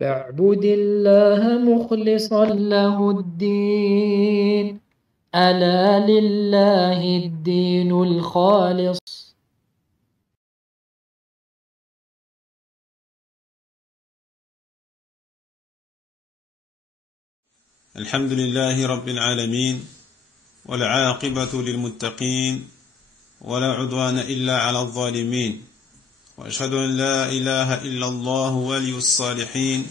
فاعبد الله مخلصا له الدين، ألا لله الدين الخالص. الحمد لله رب العالمين، والعاقبة للمتقين، ولا عدوان إلا على الظالمين، وأشهد أن لا إله إلا الله ولي الصالحين،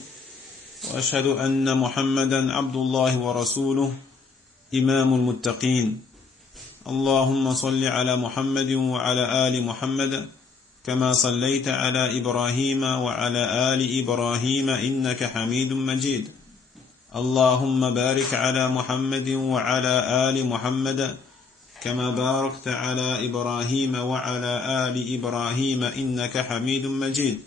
وأشهد أن محمدا عبد الله ورسوله إمام المتقين. اللهم صل على محمد وعلى آل محمد كما صليت على إبراهيم وعلى آل إبراهيم إنك حميد مجيد. اللهم بارك على محمد وعلى آل محمد كما باركت على إبراهيم وعلى آل إبراهيم إنك حميد مجيد.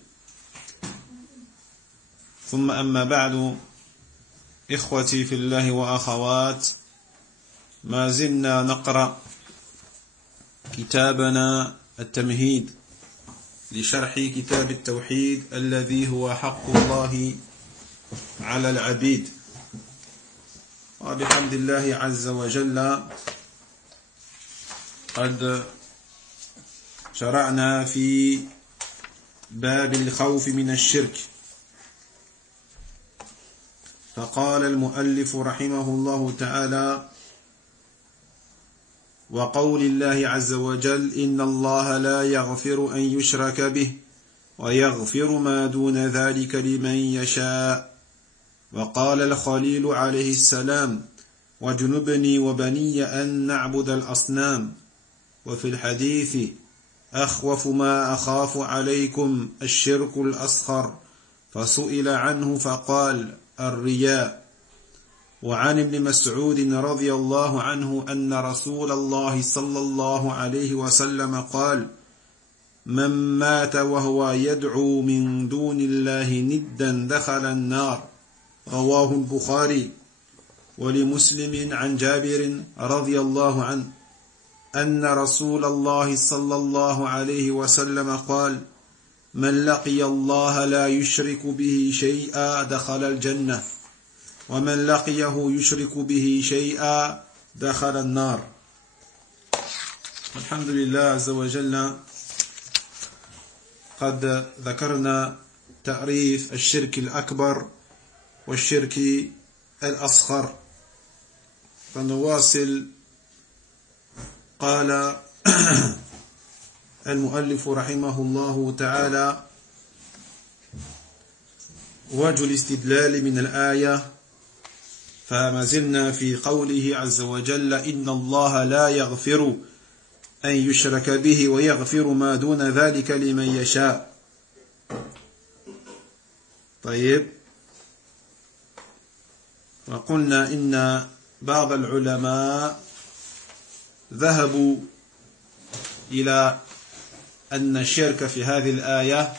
ثم أما بعد، إخوتي في الله وأخوات، ما زلنا نقرأ كتابنا التمهيد لشرح كتاب التوحيد الذي هو حق الله على العبيد. وبحمد الله عز وجل قد شرعنا في باب الخوف من الشرك. فقال المؤلف رحمه الله تعالى: وقول الله عز وجل: إن الله لا يغفر أن يشرك به ويغفر ما دون ذلك لمن يشاء. وقال الخليل عليه السلام: واجنبني وبني أن نعبد الأصنام. وفي الحديث: أخوف ما أخاف عليكم الشرك الأصغر. فسئل عنه فقال: الرياء. وعن ابن مسعود رضي الله عنه أن رسول الله صلى الله عليه وسلم قال: من مات وهو يدعو من دون الله ندا دخل النار. رواه البخاري. ولمسلم عن جابر رضي الله عنه أن رسول الله صلى الله عليه وسلم قال: من لقي الله لا يشرك به شيئا دخل الجنة، ومن لقيه يشرك به شيئا دخل النار. الحمد لله عز وجل قد ذكرنا تعريف الشرك الأكبر والشرك الأصغر، فنواصل. قال المؤلف رحمه الله تعالى: وجه الاستدلال من الآية. فما زلنا في قوله عز وجل: إن الله لا يغفر أن يشرك به ويغفر ما دون ذلك لمن يشاء. طيب، وقلنا إن بعض العلماء ذهبوا إلى أن الشرك في هذه الآية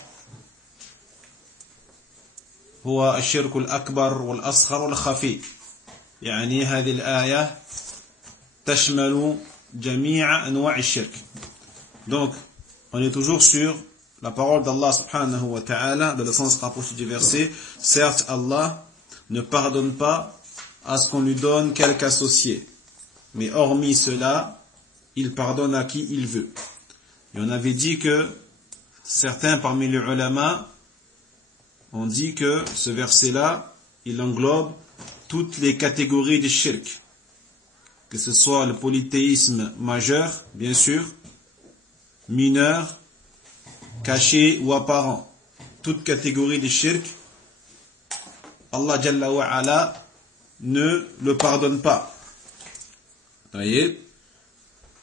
هو الشرك الأكبر والأصغر والخفي. يعني هذه الآية تشمل جميع أنواع الشرك. Donc, on est toujours sur la parole d'Allah subhanahu wa ta'ala, dans le sens rapproché du verset. Certes, Allah ne pardonne pas à ce qu'on lui donne quelque associé, mais hormis cela, il pardonne à qui il veut. Et on avait dit que certains parmi les ulama ont dit que ce verset-là, il englobe toutes les catégories de shirk, que ce soit le polythéisme majeur, bien sûr, mineur, caché ou apparent. Toute catégorie de shirk, Allah Jalla wa Ala ne le pardonne pas. طيب.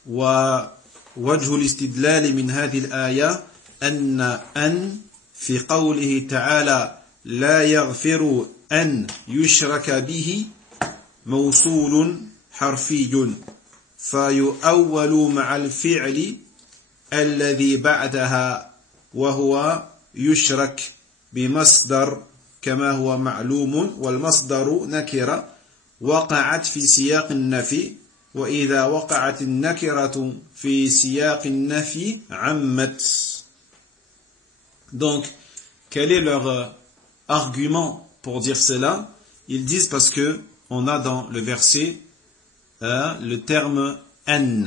ووجه الاستدلال من هذه الآية أن في قوله تعالى: لا يغفر أن يشرك به موصول حرفي، فيؤول مع الفعل الذي بعدها، وهو يشرك بمصدر كما هو معلوم، والمصدر نكرة وقعت في سياق النفي، وإذا وقعت النكرة في سياق النفي عمت. Donc, quelle est leur argument pour dire cela, ils disent parce que on a dans le verset le terme an.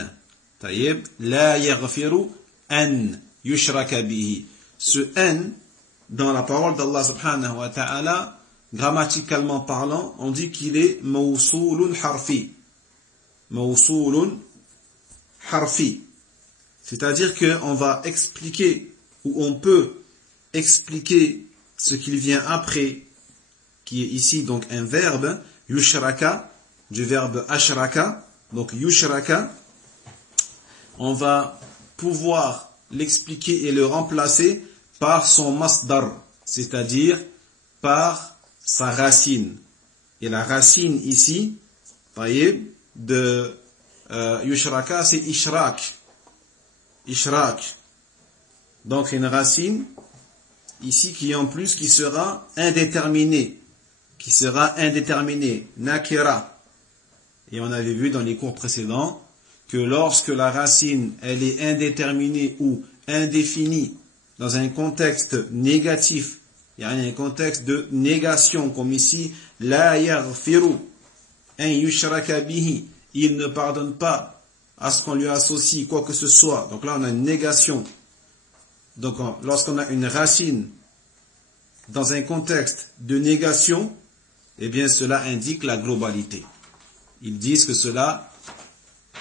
Taïeb, la yaghfiru an yushraka bihi. Ce an, dans la parole d'Allah subhanahu wa ta'ala, grammaticalement parlant, on dit qu'il est mawsoulun harfi. Mawsoulun harfi. C'est-à-dire qu'on va expliquer, ou on peut expliquer ce qu'il vient après, qui est ici donc un verbe, yushraka, du verbe ashraka, donc yushraka, on va pouvoir l'expliquer et le remplacer par son masdar, c'est-à-dire par sa racine. Et la racine ici, de yushraka, c'est ishrak. Ishrak. Donc une racine ici qui en plus qui sera indéterminée. Qui sera indéterminée. Nakira. Et on avait vu dans les cours précédents que lorsque la racine elle est indéterminée ou indéfinie dans un contexte négatif, il y a un contexte de négation, comme ici, la yaghfiru an yushraka bihi, il ne pardonne pas à ce qu'on lui associe quoi que ce soit. Donc là on a une négation. Donc lorsqu'on a une racine dans un contexte de négation, eh bien cela indique la globalité. Ils disent que cela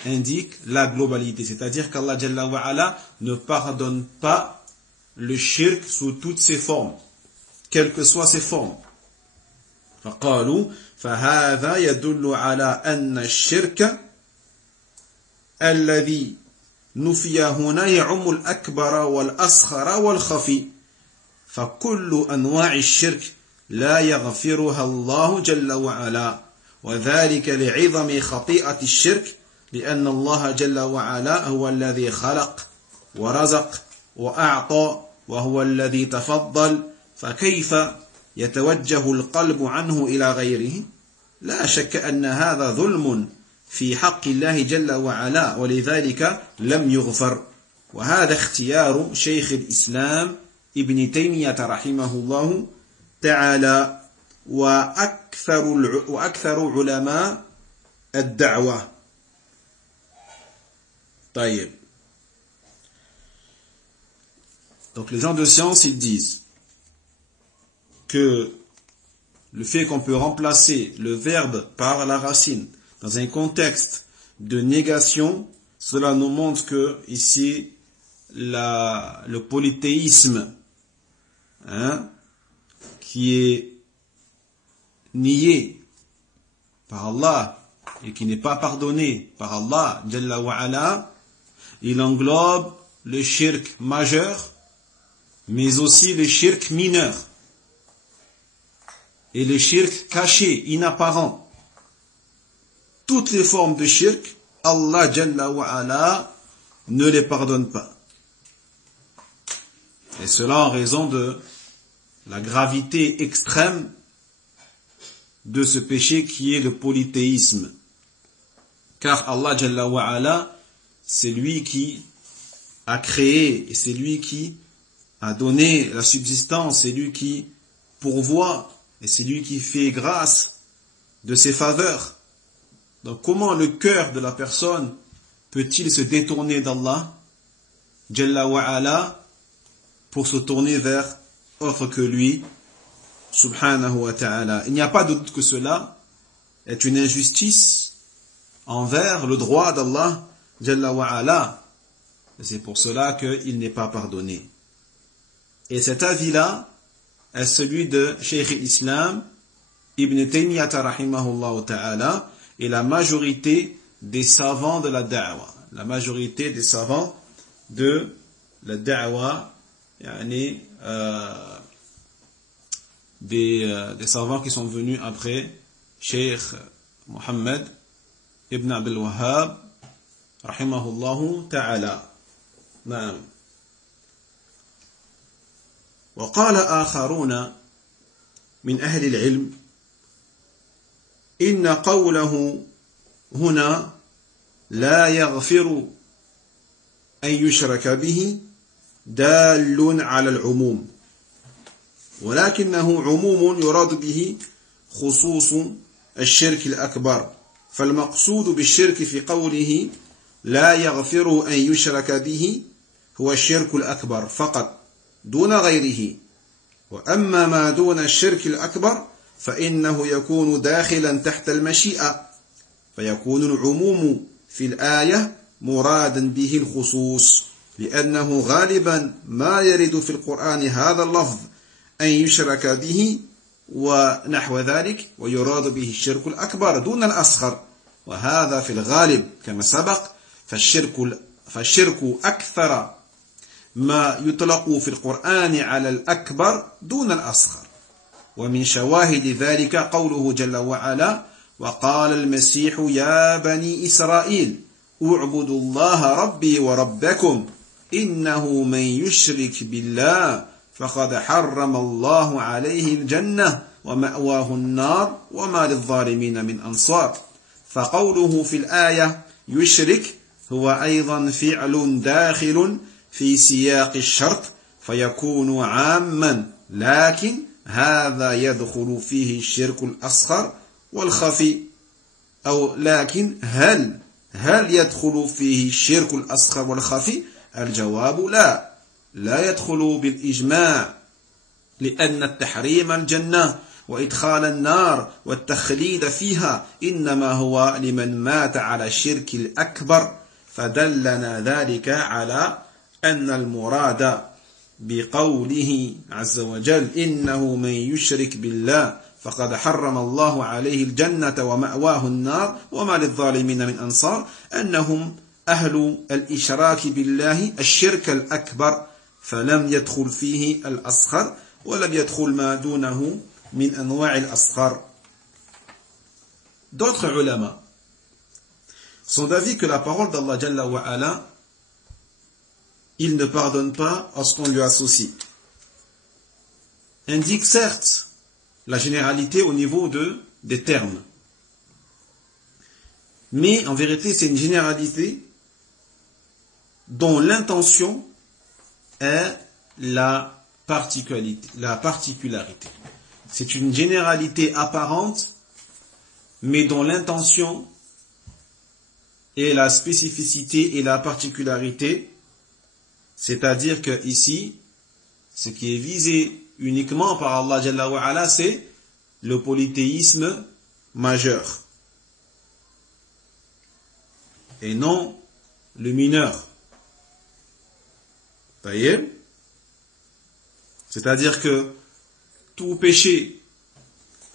indique la globalité, c'est-à-dire qu'Allah Jalla wa Ala ne pardonne pas le shirk sous toutes ses formes, quelles que soient ses formes. فقالوا فهذا يدل على أن الشرك الذي نفي هنا يعم الأكبر والأصغر والخفي فكل أنواع الشرك لا يغفرها الله جل وعلا وذلك لعظم خطيئة الشرك لأن الله جل وعلا هو الذي خلق ورزق وأعطى وهو الذي تفضل فكيف يتوجه القلب عنه إلى غيره لا شك أن هذا ظلم في حق الله جل وعلا ولذلك لم يغفر وهذا اختيار شيخ الإسلام ابن تيمية رحمه الله تعالى وأكثر علماء الدعوة. طيب. Donc les gens de science ils disent que le fait qu'on peut remplacer le verbe par la racine dans un contexte de négation, cela nous montre que ici le polythéisme qui est nié par Allah et qui n'est pas pardonné par Allah Jalla wa Ala, il englobe le shirk majeur mais aussi le shirk mineur et le shirk caché, inapparent. Toutes les formes de shirk, Allah Jalla wa Ala ne les pardonne pas. Et cela en raison de la gravité extrême de ce péché qui est le polythéisme. Car Allah Jalla wa Ala, c'est lui qui a créé et c'est lui qui a donné la subsistance, c'est lui qui pourvoit et c'est lui qui fait grâce de ses faveurs. Donc comment le cœur de la personne peut-il se détourner d'Allah Jalla wa Ala pour se tourner vers autre que lui subhanahu wa ta'ala. Il n'y a pas de doute que cela est une injustice envers le droit d'Allah Jalla wa Ala. Et c'est pour cela qu'il n'est pas pardonné. Et cet avis-là est celui de Cheikh Islam Ibn Taymiyyah rahimahullah ta'ala et la majorité des savants de la da'wa. La majorité des savants de la da'wa, yani, des savants qui sont venus après Cheikh Mohammed Ibn Abdul Wahhab rahimahullah ta'ala. Naam. وقال آخرون من أهل العلم إن قوله هنا لا يغفر أن يشرك به دال على العموم ولكنه عموم يراد به خصوص الشرك الأكبر. فالمقصود بالشرك في قوله لا يغفر أن يشرك به هو الشرك الأكبر فقط دون غيره. وأما ما دون الشرك الأكبر فإنه يكون داخلا تحت المشيئة، فيكون العموم في الآية مرادا به الخصوص، لأنه غالبا ما يرد في القرآن هذا اللفظ أن يشرك به ونحو ذلك، ويراد به الشرك الأكبر دون الأصغر، وهذا في الغالب كما سبق. فالشرك أكثر ما يطلق في القرآن على الأكبر دون الأصغر. ومن شواهد ذلك قوله جل وعلا وقال المسيح يا بني إسرائيل اعبدوا الله ربي وربكم إنه من يشرك بالله فقد حرم الله عليه الجنة ومأواه النار وما للظالمين من أنصار. فقوله في الآية يشرك هو أيضا فعل داخل في سياق الشرط فيكون عاما، لكن هذا يدخل فيه الشرك الأصغر والخفي. أو لكن هل يدخل فيه الشرك الأصغر والخفي؟ الجواب لا يدخل بالإجماع، لأن التحريم الجنة وإدخال النار والتخليد فيها إنما هو لمن مات على الشرك الأكبر. فدلنا ذلك على أن المراد بقوله عز وجل إنه من يشرك بالله فقد حرم الله عليه الجنة ومأواه النار وما للظالمين من أنصار، أنهم أهل الإشراك بالله الشرك الأكبر، فلم يدخل فيه الأصغر ولم يدخل ما دونه من أنواع الأصغر. D'autres ulama sont d'avis que la parole d'Allah Jalla wa Ala, il ne pardonne pas à ce qu'on lui associe. Indique certes la généralité au niveau des termes, mais en vérité c'est une généralité dont l'intention est la particularité. C'est une généralité apparente, mais dont l'intention est la spécificité et la particularité. C'est-à-dire que ici, ce qui est visé uniquement par Allah Jalla wa Ala, c'est le polythéisme majeur et non le mineur. Taïeb. C'est-à-dire que tous péchés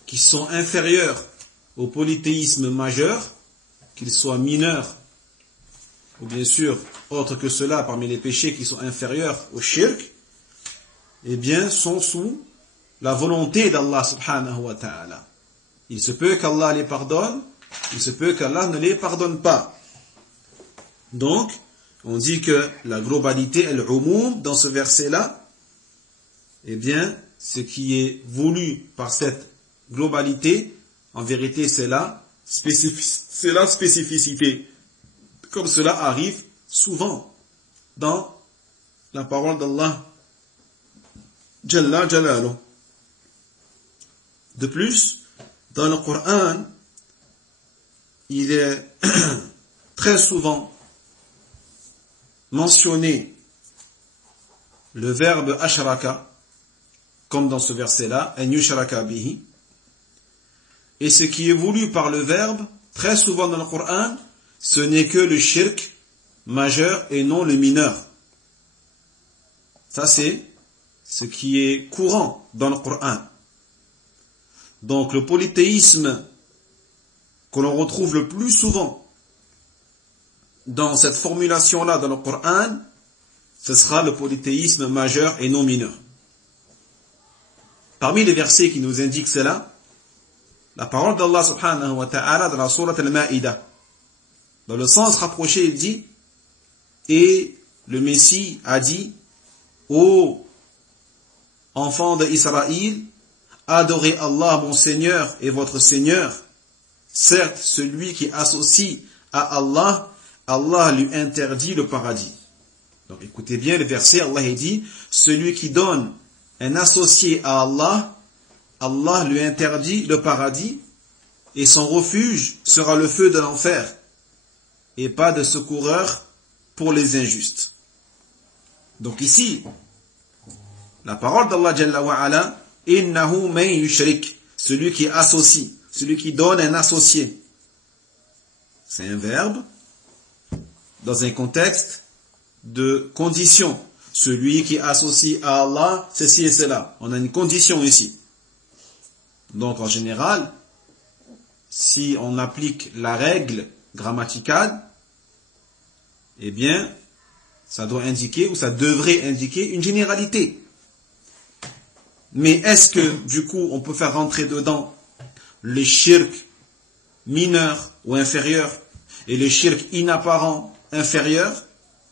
qui sont inférieurs au polythéisme majeur, qu'ils soient mineurs ou bien sûr autres que cela parmi les péchés qui sont inférieurs au shirk, eh bien sont sous la volonté d'Allah subhanahu wa ta'ala. Il se peut qu'Allah les pardonne, il se peut qu'Allah ne les pardonne pas. Donc, on dit que la globalité, al-umum, dans ce verset-là, eh bien, ce qui est voulu par cette globalité, en vérité, c'est la spécificité. Comme cela arrive souvent dans la parole d'Allah Jalla Jalaluh. De plus, dans le Coran, il est très souvent mentionné le verbe ashraka, comme dans ce verset-là, an yushraka bihi. Et ce qui est voulu par le verbe, très souvent dans le Coran, ce n'est que le shirk majeur et non le mineur. Ça c'est ce qui est courant dans le Coran. Donc le polythéisme que l'on retrouve le plus souvent dans cette formulation-là dans le Coran, ce sera le polythéisme majeur et non mineur. Parmi les versets qui nous indiquent cela, la parole d'Allah subhanahu wa ta'ala dans la sourate al-Ma'idah, dans le sens rapproché, il dit, et le Messie a dit, ô enfants d'Israël, adorez Allah mon Seigneur et votre Seigneur. Certes, celui qui associe à Allah, Allah lui interdit le paradis. Donc écoutez bien le verset, Allah dit, celui qui donne un associé à Allah, Allah lui interdit le paradis et son refuge sera le feu de l'enfer et pas de secoureur pour les injustes. Donc ici, la parole d'Allah Jalla wa Ala, innahu man yushrik, celui qui associe, celui qui donne un associé. C'est un verbe dans un contexte de condition. Celui qui associe à Allah, ceci et cela. On a une condition ici. Donc en général, si on applique la règle grammaticale, eh bien, ça doit indiquer ou ça devrait indiquer une généralité. Mais est-ce que, du coup, on peut faire rentrer dedans les shirk mineurs ou inférieurs et les shirk inapparents inférieurs?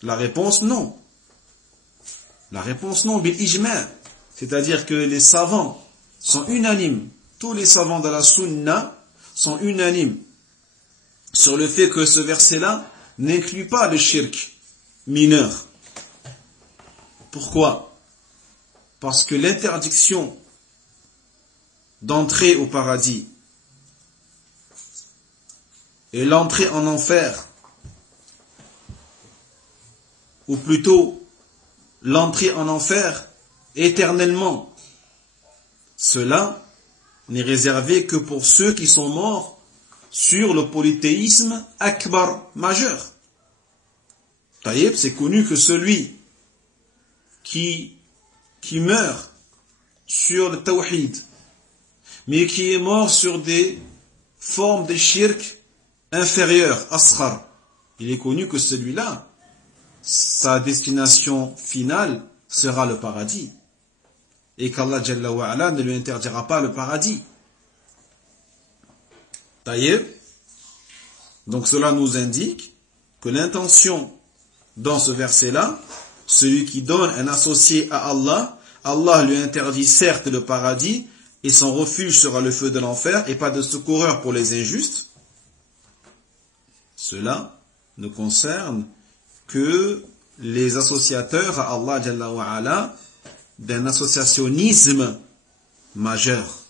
La réponse, non. La réponse, non, bil ijma'. C'est-à-dire que les savants sont unanimes. Tous les savants de la sunna sont unanimes sur le fait que ce verset-là n'inclut pas le shirk mineur. Pourquoi? Parce que l'interdiction d'entrer au paradis et l'entrée en enfer, ou plutôt l'entrée en enfer éternellement, cela n'est réservé que pour ceux qui sont morts sur le polythéisme akbar majeur. Taïeb, c'est connu que celui qui meurt sur le tawhid, mais qui est mort sur des formes de shirk inférieures, asghar, il est connu que celui-là, sa destination finale sera le paradis. Et qu'Allah Jalla wa Ala ne lui interdira pas le paradis. Taïeb. Donc cela nous indique que l'intention dans ce verset-là, celui qui donne un associé à Allah, Allah lui interdit certes le paradis, et son refuge sera le feu de l'enfer, et pas de secoureur pour les injustes. Cela ne concerne que les associateurs à Allah Jalla wa Ala d'un associationnisme majeur.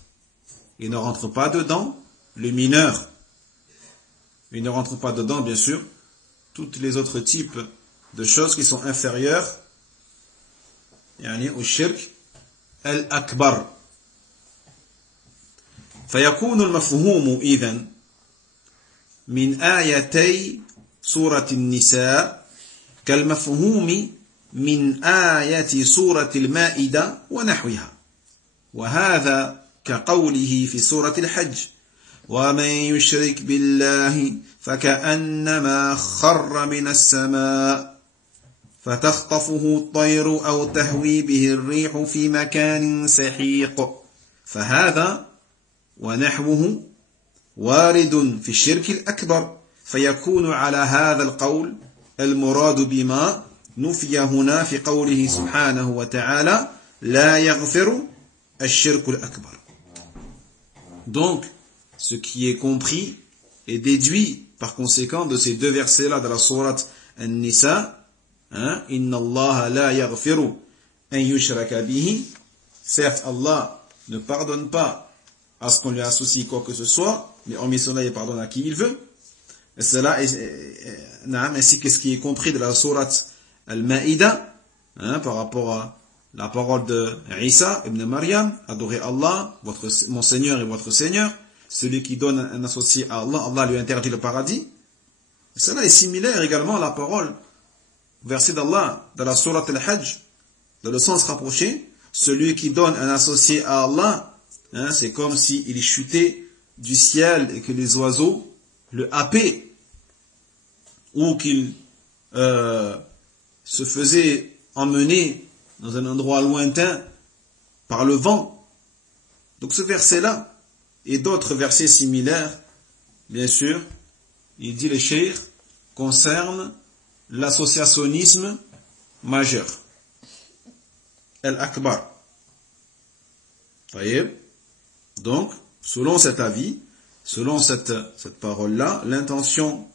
Il ne rentre pas dedans le mineur. Il ne rentre pas dedans, bien sûr, tous les autres types de choses qui sont inférieures au shirk al-akbar. فيكون المفهوم إذن من آيتي سورة النساء كالمفهوم من آية سورة المائدة ونحوها، وهذا كقوله في سورة الحج: ومن يشرك بالله فكأنما خر من السماء فتخطفه الطير أو تهوي به الريح في مكان سحيق، فهذا ونحوه وارد في الشرك الأكبر، فيكون على هذا القول المراد بما نفي هنا في قوله سبحانه وتعالى لا يغفر الشرك الأكبر. Donc, ce qui est compris et déduit par conséquent de ces deux versets-là de la sourate An-Nisa, Inna Allah la yaghfiru an yushraka bihi, certes Allah ne pardonne pas à ce qu'on lui associe quoi que ce soit, mais hormis cela il pardonne à qui il veut. Et cela ainsi que ce qui est compris de la sourate Al-Ma'ida, par rapport à la parole de Isa ibn Maryam, adorez Allah, mon Seigneur et votre Seigneur. Celui qui donne un associé à Allah, Allah lui interdit le paradis. Et cela est similaire également à la parole, verset d'Allah, dans la sourate Al-Hajj, dans le sens rapproché. Celui qui donne un associé à Allah, c'est comme s'il chutait du ciel et que les oiseaux le happaient, ou qu'il se faisait emmener dans un endroit lointain par le vent. Donc ce verset-là, et d'autres versets similaires, bien sûr, il dit les cheikh, concerne l'associationnisme majeur, al-akbar. Donc, selon cet avis, selon cette parole-là, l'intention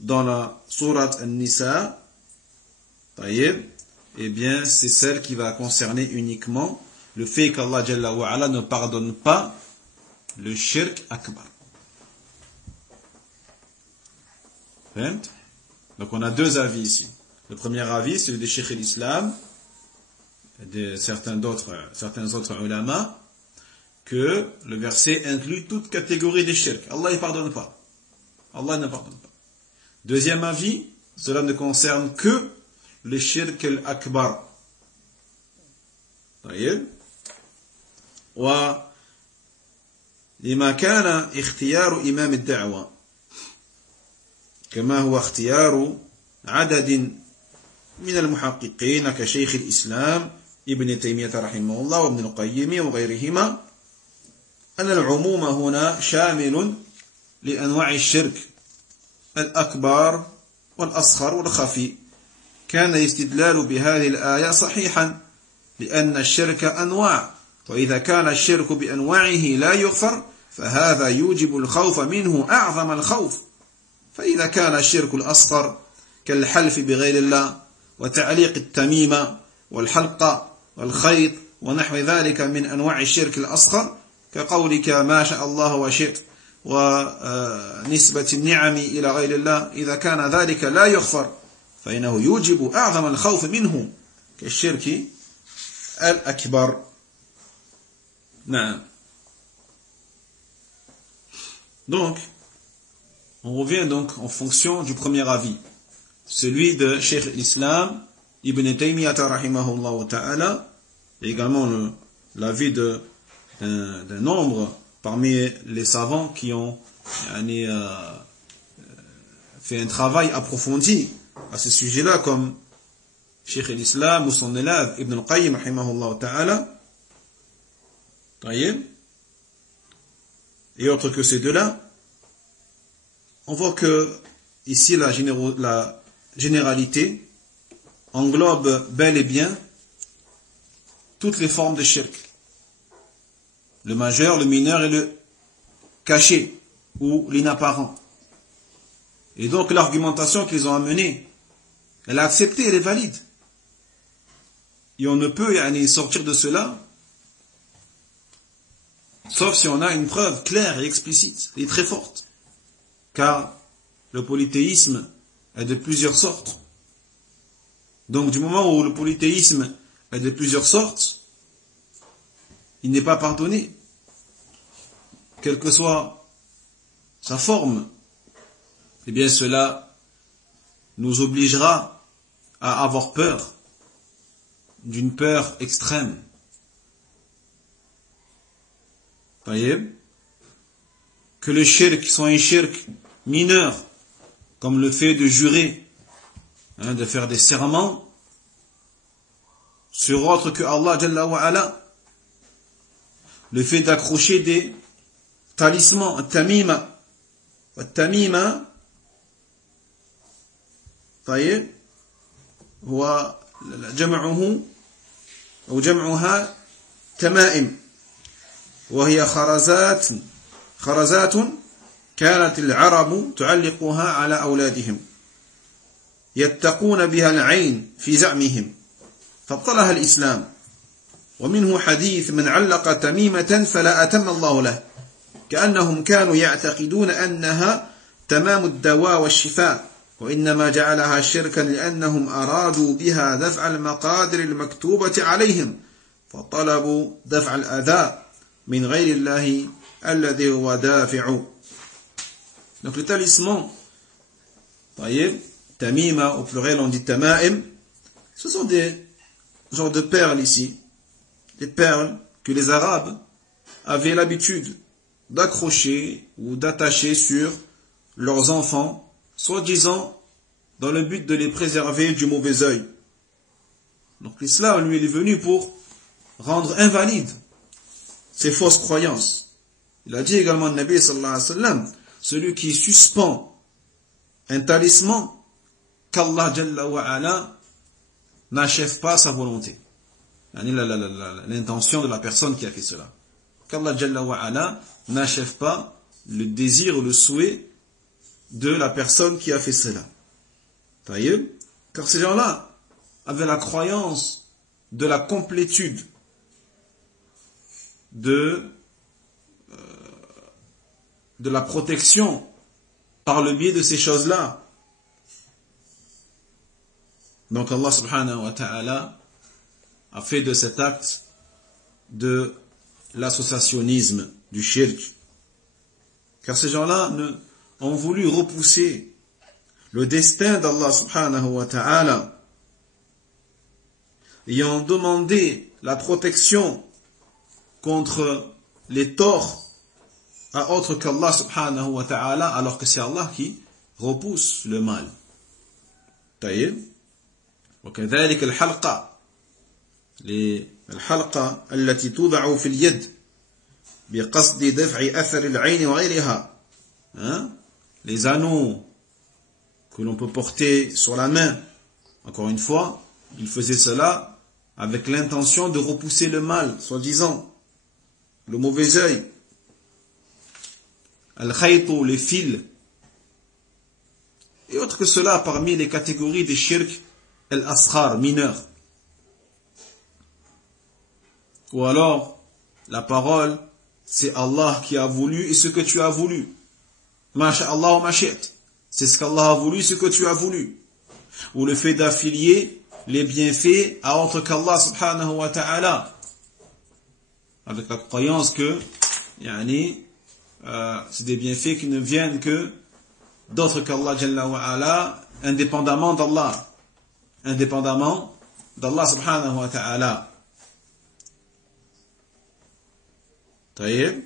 dans la sourate An-Nisa, eh bien, c'est celle qui va concerner uniquement le fait qu'Allah Jalla wa Ala ne pardonne pas le shirk akbar. Donc on a deux avis ici. Le premier avis, c'est celui de Cheikh l'Islam et de certains autres ulama, que le verset inclut toute catégorie de shirk. Allah ne pardonne pas. Allah ne pardonne pas. Deuxième avis, cela ne concerne que le shirk al-akbar. طيب ولما كان اختيار إمام الدعوة كما هو اختيار عدد من المحققين كشيخ الإسلام ابن تيمية رحمه الله وابن القيم وغيرهما أن العموم هنا شامل لأنواع الشرك الأكبر والأصغر والخفي. كان الاستدلال بهذه الآية صحيحا لأن الشرك أنواع، وإذا كان الشرك بأنواعه لا يغفر فهذا يوجب الخوف منه أعظم الخوف. فإذا كان الشرك الأصغر كالحلف بغير الله وتعليق التميمة والحلقة والخيط ونحو ذلك من أنواع الشرك الأصغر كقولك ما شاء الله وشئت ونسبة النعم إلى غير الله، إذا كان ذلك لا يغفر فإنه يوجب أعظم الخوف منه كالشرك الأكبر. نعم. Donc, on revient donc en fonction du premier avis, celui de Cheikh l'Islam Ibn Taymiyyah rahimahullah ta'ala, et également l'avis d'un nombre parmi les savants qui ont fait un travail approfondi à ce sujet-là, comme Cheikh l'Islam ou son élève Ibn al-Qayyim rahimahullah ta'ala, et autres que ces deux-là. On voit que ici la généralité englobe bel et bien toutes les formes de shirk, le majeur, le mineur et le caché ou l'inapparent. Et donc l'argumentation qu'ils ont amenée, elle est acceptée, elle est valide. Et on ne peut sortir de cela sauf si on a une preuve claire et explicite et très forte. Car le polythéisme est de plusieurs sortes. Donc du moment où le polythéisme est de plusieurs sortes, il n'est pas pardonné, quelle que soit sa forme. Eh bien cela nous obligera à avoir peur, d'une peur extrême. Voyez, que le shirk soit un shirk mineur, comme le fait de jurer, de faire des serments sur autre que Allah Jalla wa Ala, le fait d'accrocher des talismans, tamima, voyez, هو جمعه أو جمعها تمائم وهي خرزات كانت العرب تعلقها على أولادهم يتقون بها العين في زعمهم فابطلها الإسلام. ومنه حديث من علق تميمة فلا أتم الله له كأنهم كانوا يعتقدون أنها تمام الدواء والشفاء وإنما جعلها شركا لأنهم أرادوا بها دفع المقادر المكتوبة عليهم فطلبوا دفع الأذى من غير الله الذي هو دافع. Donc le talisman, voyez, tamima au pluriel on dit tamaim, ce sont des genres de perles ici, des perles que les Arabes avaient l'habitude d'accrocher ou d'attacher sur leurs enfants, soi-disant dans le but de les préserver du mauvais œil. Donc l'islam, lui, il est venu pour rendre invalide ces fausses croyances. Il a dit également, le Nabi sallallahu alayhi wa sallam, celui qui suspend un talisman, qu'Allah Jalla wa Ala n'achève pas sa volonté. L'intention de la personne qui a fait cela. Qu'Allah Jalla wa Ala n'achève pas le désir ou le souhait de la personne qui a fait cela. Car ces gens-là avaient la croyance de la complétude de la protection par le biais de ces choses-là. Donc Allah subhanahu wa ta'ala a fait de cet acte de l'associationnisme, du shirk. Car ces gens-là ont voulu repousser le destin d'Allah subhanahu wa ta'ala et ont demandé la protection contre les torts à autre qu'Allah subhanahu wa ta'ala, alors que c'est Allah qui repousse le mal. طيب وكذلك الحلقة التي توضع في اليد بقصد دفع أثر العين وغيرها, les anneaux que l'on peut porter sur la main, encore une fois, il faisait cela avec l'intention de repousser le mal, soi-disant, le mauvais œil. Al-khaytu, les fils, et autres que cela parmi les catégories des shirk al-asghar, mineurs. Ou alors, la parole, c'est Allah qui a voulu et ce que tu as voulu. Ma sha'Allah wa ma shi't. C'est ce qu'Allah a voulu, ce que tu as voulu. Ou le fait d'affilier les bienfaits à autre qu'Allah subhanahu wa ta'ala. Avec la croyance que, c'est des bienfaits qui ne viennent que d'autres qu'Allah jalla wa ala, indépendamment d'Allah subhanahu wa ta'ala. Taïeb.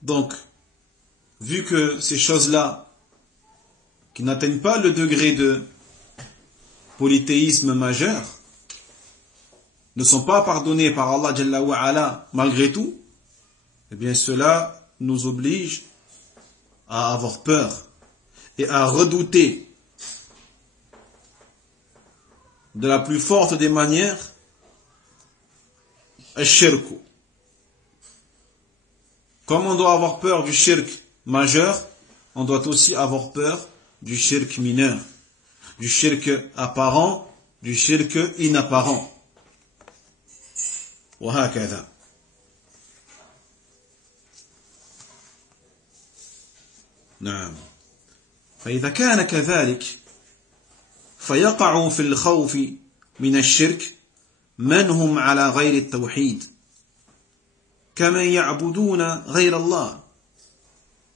Donc, vu que ces choses-là, qui n'atteignent pas le degré de polythéisme majeur, ne sont pas pardonnées par Allah jalla wa ala malgré tout, eh bien cela nous oblige à avoir peur et à redouter de la plus forte des manières al-shirk. Comme on doit avoir peur du shirk majeur, on doit aussi avoir peur du shirk mineur, du shirk apparent, du shirk inapparent. وهكذا. نعم. فإذا كان كذلك فيقع في الخوف من الشرك من هم على غير التوحيد كمن يعبدون غير الله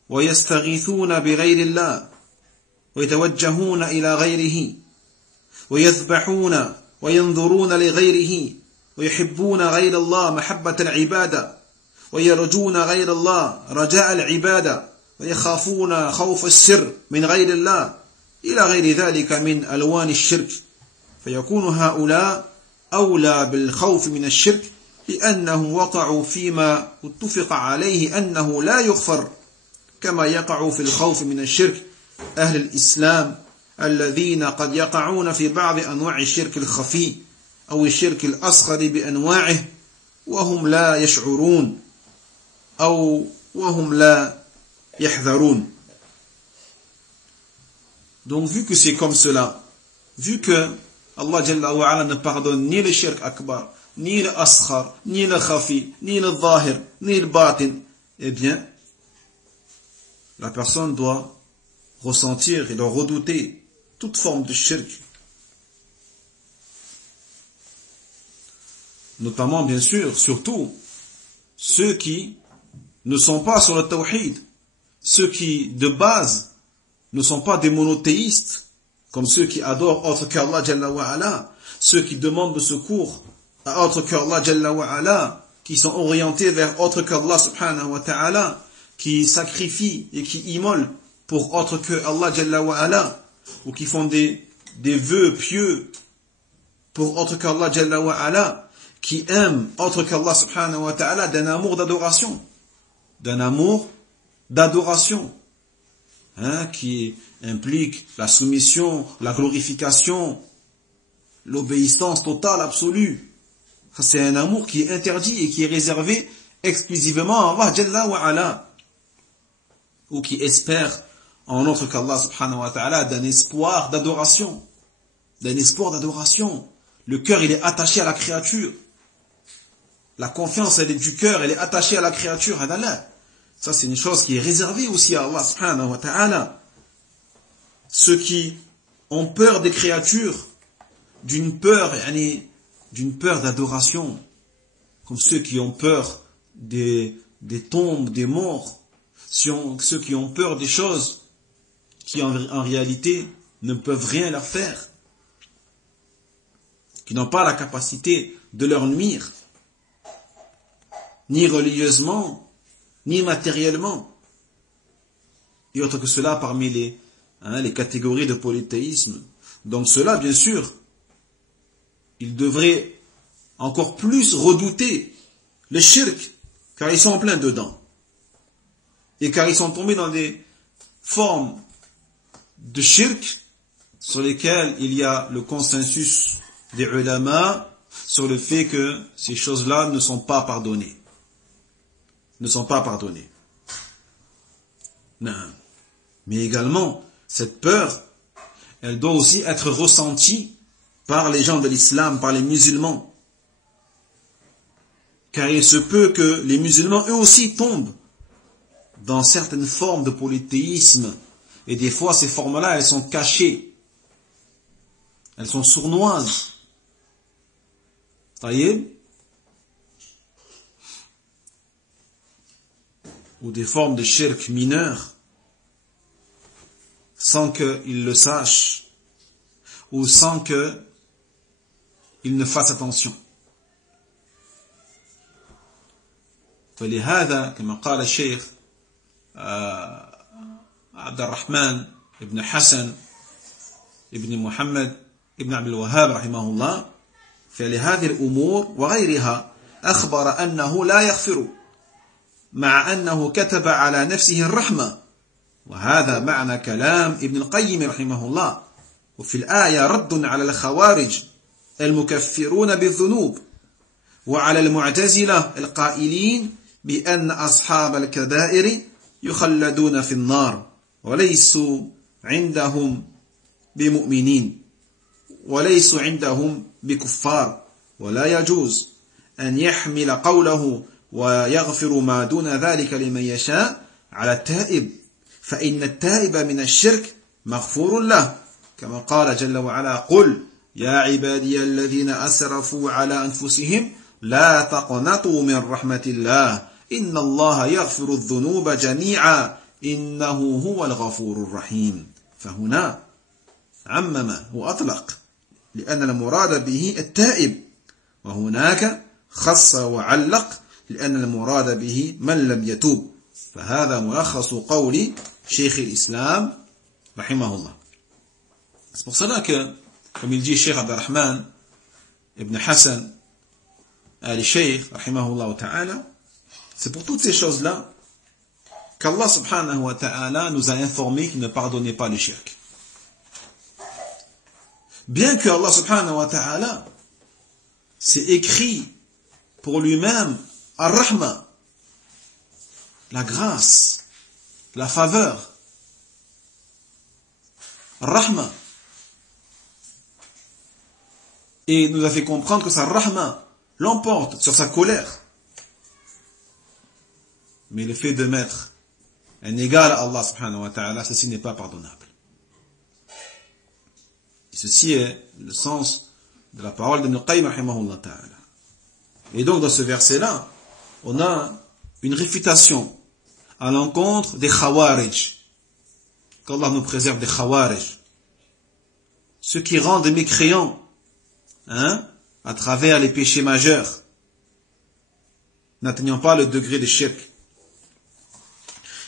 ويستغيثون بغير الله ويتوجهون إلى غيره ويذبحون وينظرون لغيره ويحبون غير الله محبة العبادة ويرجون غير الله رجاء العبادة ويخافون خوف السر من غير الله إلى غير ذلك من ألوان الشرك فيكون هؤلاء أولى بالخوف من الشرك لأنهم وقعوا فيما اتفق عليه أنه لا يغفر كما يقع في الخوف من الشرك أهل الإسلام الذين قد يقعون في بعض أنواع الشرك الخفي أو الشرك الأصغر بأنواعه وهم لا يشعرون أو وهم لا يحذرون. Donc vu que c'est comme cela, vu que Allah Jalla wa Ala ne pardonne ni le shirk akbar, ni le asghar, ni le khafi, ni le zahir, ni le batin, eh bien, la personne doit ressentir et doit redouter toute forme de shirk. Notamment, bien sûr, surtout, ceux qui ne sont pas sur le tawhid, ceux qui, de base, ne sont pas des monothéistes, comme ceux qui adorent autre qu'Allah Jalla wa Ala, ceux qui demandent le secours à autre qu'Allah Jalla wa Ala, qui sont orientés vers autre qu'Allah subhanahu wa ta'ala, qui sacrifient et qui immolent pour autre que Allah Jalla wa Ala, ou qui font des vœux pieux pour autre qu'Allah Jalla wa Ala, qui aiment autre qu'Allah subhanahu wa ta'ala d'un amour d'adoration, qui implique la soumission, la glorification, l'obéissance totale, absolue. C'est un amour qui est interdit et qui est réservé exclusivement à Allah Jalla wa Ala, ou qui espère en autre qu'Allah subhanahu wa ta'ala d'un espoir d'adoration. Le cœur, il est attaché à la créature. La confiance, elle est du cœur, elle est attachée à la créature, à Allah. Ça, c'est une chose qui est réservée aussi à Allah subhanahu wa ta'ala. Ceux qui ont peur des créatures, d'une peur d'adoration, comme ceux qui ont peur des tombes, des morts, ceux qui ont peur des choses qui en réalité ne peuvent rien leur faire, qui n'ont pas la capacité de leur nuire, ni religieusement, ni matériellement, et autre que cela parmi les catégories de polythéisme. Donc cela, bien sûr, ils devraient encore plus redouter le shirk, car ils sont en plein dedans. Et car ils sont tombés dans des formes de shirk sur lesquelles il y a le consensus des ulama sur le fait que ces choses-là ne sont pas pardonnées. Ne sont pas pardonnées. Non. Mais également, cette peur, elle doit aussi être ressentie par les gens de l'islam, par les musulmans. Car il se peut que les musulmans, eux aussi, tombent dans certaines formes de polythéisme. Et des fois, ces formes-là, elles sont cachées. Elles sont sournoises. Ça y est? Ou des formes de shirk mineurs, sans qu'ils le sachent, ou sans qu'ils ne fassent attention. فلهذا كما قال الشيخ عبد الرحمن ابن حسن ابن محمد ابن عبد الوهاب رحمه الله فلهذه الأمور وغيرها أخبر أنه لا يغفر مع أنه كتب على نفسه الرحمة وهذا معنى كلام ابن القيم رحمه الله وفي الآية رد على الخوارج المكفرون بالذنوب وعلى المعتزلة القائلين بأن أصحاب الكبائر يخلدون في النار وليسوا عندهم بمؤمنين وليسوا عندهم بكفار ولا يجوز أن يحمل قوله ويغفر ما دون ذلك لمن يشاء على التائب فإن التائب من الشرك مغفور له كما قال جل وعلا قل يا عبادي الذين أسرفوا على أنفسهم لا تقنطوا من رحمة الله إن الله يغفر الذنوب جميعا إنه هو الغفور الرحيم فهنا عمم وأطلق لأن المراد به التائب وهناك خص وعلق لأن المراد به من لم يتوب فهذا ملخص قول شيخ الإسلام رحمه الله. C'est pour cela que, comme il dit Cheikh Abdurrahman ibn Hassan al-Sheikh rahimahullah ta'ala, c'est pour toutes ces choses-là qu'Allah subhanahu wa ta'ala nous a informé qu'il ne pardonnait pas le shirk. Bien que Allah subhanahu wa ta'ala s'est écrit pour lui-même ar-Rahma, la grâce, la faveur, Rahma, et nous a fait comprendre que sa Rahma l'emporte sur sa colère. Mais le fait de mettre un égal à Allah subhanahu wa ta'ala, ceci n'est pas pardonnable. Et ceci est le sens de la parole de Ibn Qayyim rahimahullah ta'ala. Et donc dans ce verset-là, on a une réfutation à l'encontre des Khawarij. Qu'Allah nous préserve des Khawarij. Ceux qui rendent mécréants, à travers les péchés majeurs, n'atteignant pas le degré de shirk.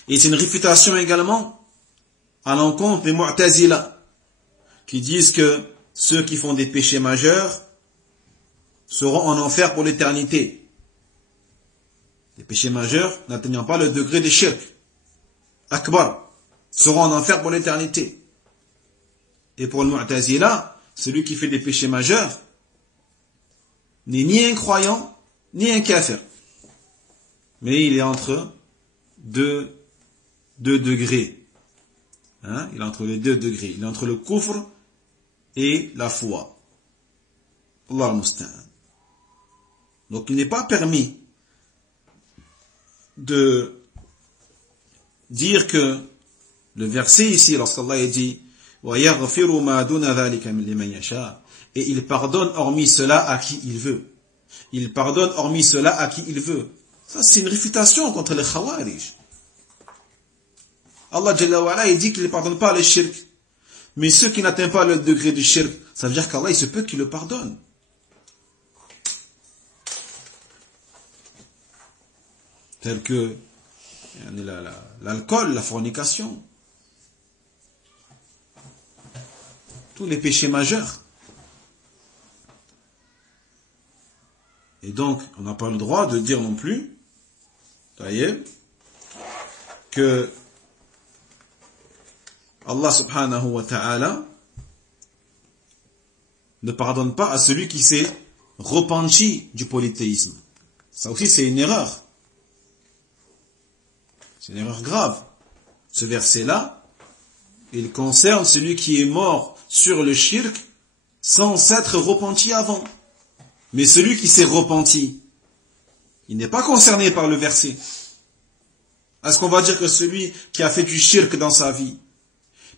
Et c'est une réfutation également à l'encontre des Mu'tazila, qui disent que ceux qui font des péchés majeurs seront en enfer pour l'éternité. Les péchés majeurs, n'atteignant pas le degré de shirk, akbar, seront en enfer pour l'éternité. Et pour le Mu'tazila, celui qui fait des péchés majeurs n'est ni un croyant, ni un kafir. Mais il est entre deux degrés. Il est entre les deux degrés. Il est entre le kufr et la foi. Allah al-Musta'an. Donc il n'est pas permis de dire que le verset ici, lorsqu'Allah dit وَيَغْفِرُ مَا دُونَ ذَلِكَ لِمَنْ يَشَاءُ, et il pardonne hormis cela à qui il veut. Il pardonne hormis cela à qui il veut. Ça, c'est une réfutation contre les Khawarij. Allah Jalla wa Ala, il dit qu'il ne pardonne pas les shirk. Mais ceux qui n'atteignent pas le degré du shirk, ça veut dire qu'Allah, il se peut qu'il le pardonne. Tel que l'alcool, la fornication. Tous les péchés majeurs. Et donc, on n'a pas le droit de dire non plus, que Allah subhanahu wa ta'ala ne pardonne pas à celui qui s'est repenti du polythéisme. Ça aussi, c'est une erreur. C'est une erreur grave. Ce verset-là, il concerne celui qui est mort sur le shirk sans s'être repenti avant. Mais celui qui s'est repenti, il n'est pas concerné par le verset. Est-ce qu'on va dire que celui qui a fait du shirk dans sa vie,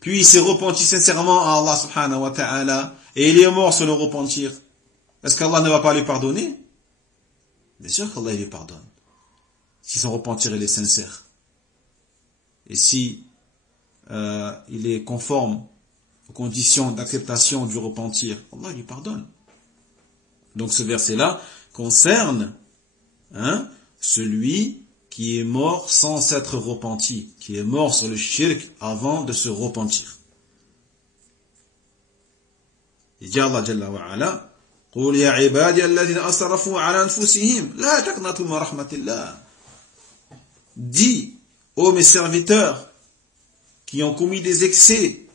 puis il s'est repenti sincèrement à Allah subhanahu wa ta'ala, et il est mort sans le repentir, est-ce qu'Allah ne va pas lui pardonner? Bien sûr qu'Allah lui pardonne. Si son repentir il est sincère. Et si il est conforme aux conditions d'acceptation du repentir, Allah lui pardonne. Donc ce verset-là concerne celui qui est mort sans s'être repenti, qui est mort sur le shirk avant de se repentir. Il dit Allah Jalla wa Ala, قُولْ يَا عِبَادِيَ الَّذِينَ أَسْرَفُوا عَلَى أَنفُسِهِمْ لَا تَقْنَطُوا مِنْ رَحْمَةِ اللَّهِ. Dis, ô mes serviteurs, qui ont commis des excès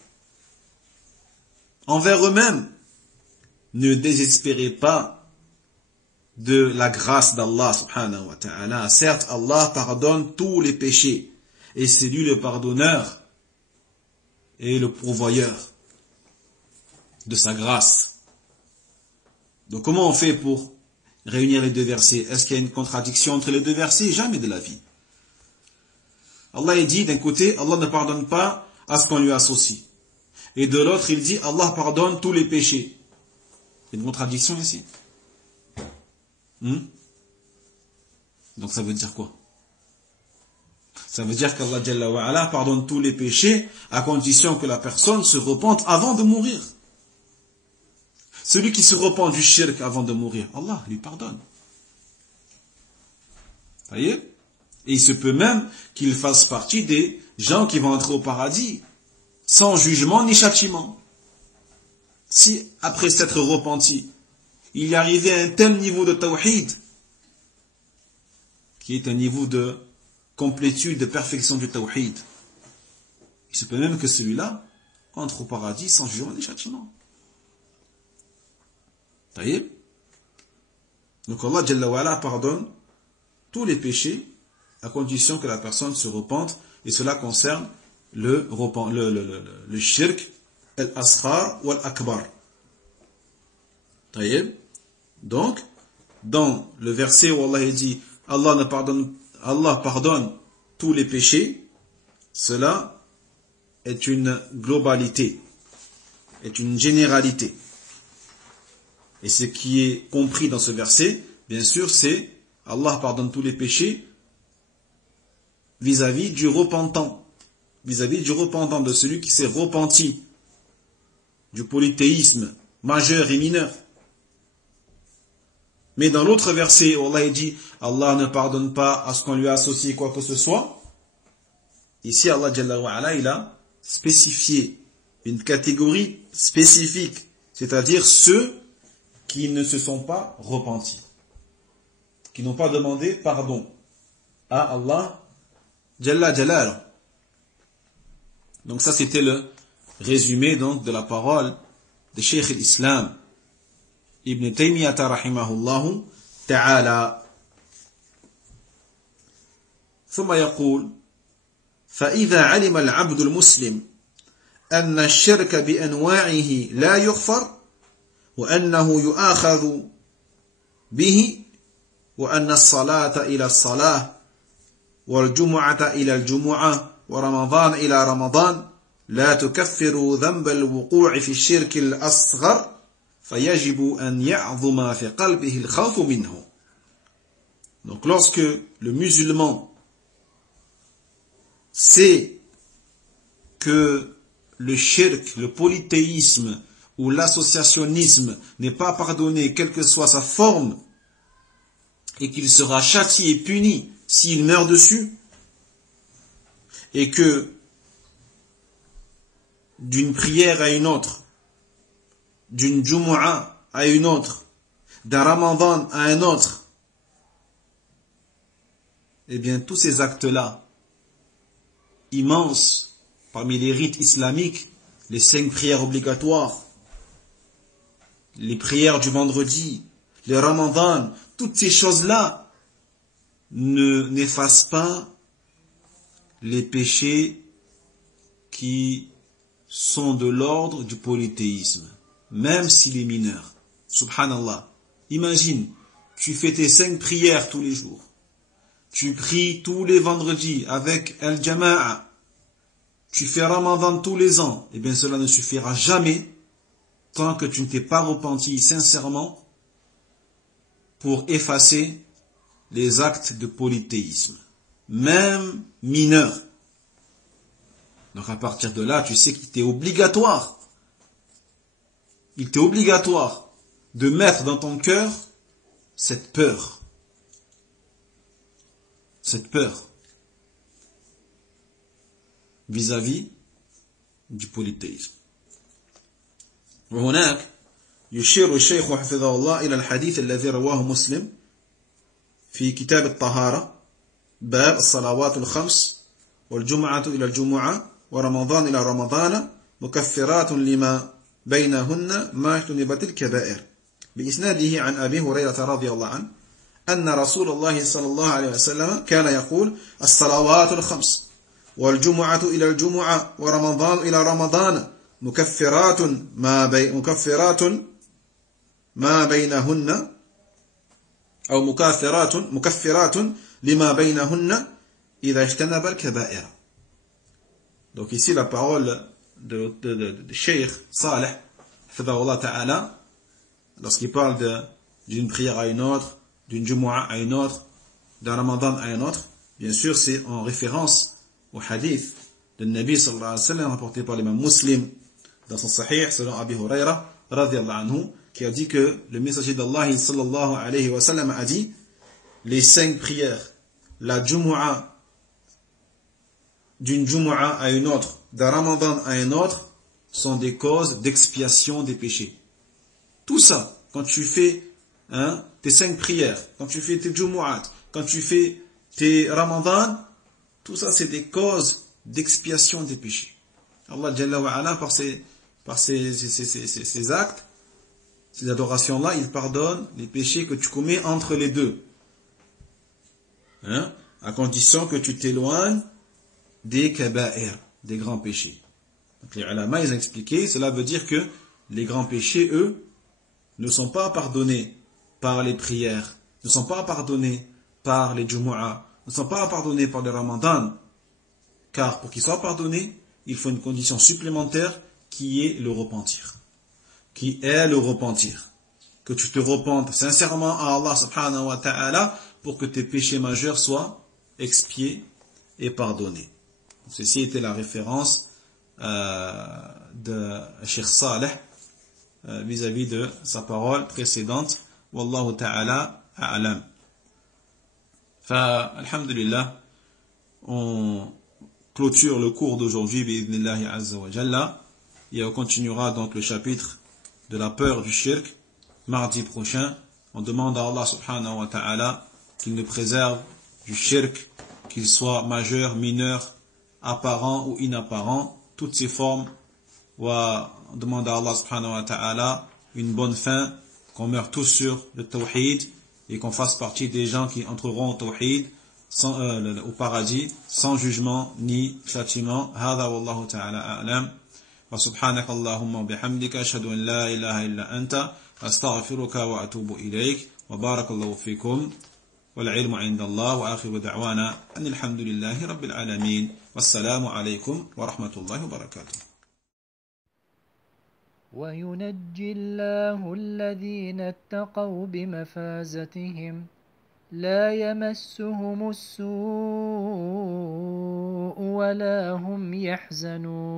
envers eux-mêmes, ne désespérez pas de la grâce d'Allah subhanahu wa ta'ala. Certes, Allah pardonne tous les péchés, et c'est lui le pardonneur et le pourvoyeur de sa grâce. Donc comment on fait pour réunir les deux versets? Est-ce qu'il y a une contradiction entre les deux versets? Jamais de la vie. Allah dit d'un côté, Allah ne pardonne pas à ce qu'on lui associe. Et de l'autre, il dit, Allah pardonne tous les péchés. Il y a une contradiction ici. Donc ça veut dire quoi? Ça veut dire qu'Allah Jalla wa Ala pardonne tous les péchés à condition que la personne se repente avant de mourir. Celui qui se repent du shirk avant de mourir, Allah lui pardonne. Vous voyez? Et il se peut même qu'il fasse partie des gens qui vont entrer au paradis, sans jugement ni châtiment. Si, après s'être repenti, il est arrivé à un tel niveau de tawhid, qui est un niveau de complétude, de perfection du tawhid, il se peut même que celui-là entre au paradis sans jugement ni châtiment. Vous voyez? Donc Allah Jalla wa Ala pardonne tous les péchés à condition que la personne se repente, et cela concerne le shirk, al-asghar ou al-akbar. Donc, dans le verset où Allah dit Allah pardonne tous les péchés, cela est une globalité, est une généralité. Et ce qui est compris dans ce verset, bien sûr, c'est Allah pardonne tous les péchés vis-à-vis du repentant, de celui qui s'est repenti du polythéisme majeur et mineur. Mais dans l'autre verset où Allah dit Allah ne pardonne pas à ce qu'on lui a associé quoi que ce soit, ici Allah Jalla wa Ala, il a spécifié une catégorie spécifique, c'est-à-dire ceux qui ne se sont pas repentis, qui n'ont pas demandé pardon à Allah Jalla Jalal. Donc ça c'était le résumé donc de la parole de Cheikh l'Islam Ibn Taymiyyah rahimahullah ta'ala. ثم يقول فإذا علم العبد المسلم أن الشرك بأنواعه لا يغفر وأنه يؤاخذ به وأن الصلاة إلى الصلاة والجمعة إلى الجمعة ورمضان إلى رمضان لا تكفر ذنب الوقوع في الشرك الأصغر فيجب أن يعظم في قلبه الخوف منه. Donc lorsque le musulman sait que le shirk, le polythéisme ou l'associationnisme n'est pas pardonné quelle que soit sa forme et qu'il sera châtié et puni s'il meurt dessus, et que d'une prière à une autre, d'une Jumu'ah à une autre, d'un Ramadan à un autre, eh bien tous ces actes-là, immenses, parmi les rites islamiques, les 5 prières obligatoires, les prières du vendredi, les Ramadan, toutes ces choses-là n'effacent pas les péchés qui sont de l'ordre du polythéisme, même s'il est mineur. Subhanallah. Imagine, tu fais tes 5 prières tous les jours. Tu pries tous les vendredis avec Al-Jama'a. Tu fais Ramadan tous les ans. Eh bien, cela ne suffira jamais tant que tu ne t'es pas repenti sincèrement pour effacer les actes de polythéisme, même mineurs. Donc à partir de là, tu sais qu'il t'est obligatoire. Il t'est obligatoire de mettre dans ton cœur cette peur. Cette peur vis-à-vis du polythéisme. وهناك يشير الشيخ حفظه الله إلى الحديث الذي رواه مسلم في كتاب الطهارة باب الصلوات الخمس والجمعة إلى الجمعة ورمضان إلى رمضان مكفرات لما بينهن ما اجتنبت الكبائر بإسناده عن أبي هريرة رضي الله عنه أن رسول الله صلى الله عليه وسلم كان يقول الصلوات الخمس والجمعة إلى الجمعة ورمضان إلى رمضان مكفرات ما بينهن أو مكفرات لما بينهن إذا اجتنب الكبائر. Donc ici la parole de Cheikh Saleh Hafidhahullah Ta'ala, lorsqu'il parle d'une prière à une autre, d'une Jumu'ah à une autre, d'un Ramadan à un autre, bien sûr c'est en référence au hadith de Nabi sallallahu alayhi wa sallam rapporté par l'imam Muslim dans son Sahih selon Abi Huraira radiyallahu anhu, qui a dit que le messager d'Allah sallallahu alayhi wa sallam a dit les 5 prières, la Jumu'ah d'une Jumu'ah à une autre, d'un Ramadan à un autre, sont des causes d'expiation des péchés. Tout ça, quand tu fais tes 5 prières, quand tu fais tes Jumu'at, quand tu fais tes Ramadan, tout ça c'est des causes d'expiation des péchés. Allah Jalla wa Ala, par ces actes, ces adorations-là, il pardonne les péchés que tu commets entre les deux. À condition que tu t'éloignes des kaba'ir, des grands péchés. Donc les ulama, ils ont expliqué, cela veut dire que les grands péchés, eux, ne sont pas pardonnés par les prières, ne sont pas pardonnés par les Jumu'ah, ne sont pas pardonnés par les Ramadan. Car pour qu'ils soient pardonnés, il faut une condition supplémentaire qui est le repentir. Qui est le repentir. Que tu te repentes sincèrement à Allah subhanahu wa ta'ala pour que tes péchés majeurs soient expiés et pardonnés. Ceci était la référence de Cheikh Saleh vis-à-vis de sa parole précédente. Wallahu ta'ala a'lam. Alhamdulillah, on clôture le cours d'aujourd'hui bi'idhnillahi azza wa jalla, et on continuera donc le chapitre de la peur du shirk mardi prochain. On demande à Allah subhanahu wa ta'ala qu'il nous préserve du shirk, qu'il soit majeur, mineur, apparent ou inapparent, toutes ces formes. On demande à Allah subhanahu wa ta'ala une bonne fin, qu'on meure tous sur le tawhid et qu'on fasse partie des gens qui entreront au tawhid, au paradis, sans jugement ni châtiment. Hada wallahu ta'ala a'lam. Wa subhanaka Allahumma wa bihamdika ashhadu an la ilaha illa anta astaghfiruka wa atubu ilayk. Wa barakallahu fikum. والعلم عند الله، وآخر دعوانا أن الحمد لله رب العالمين، والسلام عليكم ورحمة الله وبركاته. وينجي الله الذين اتقوا بمفازتهم لا يمسهم السوء ولا هم يحزنون.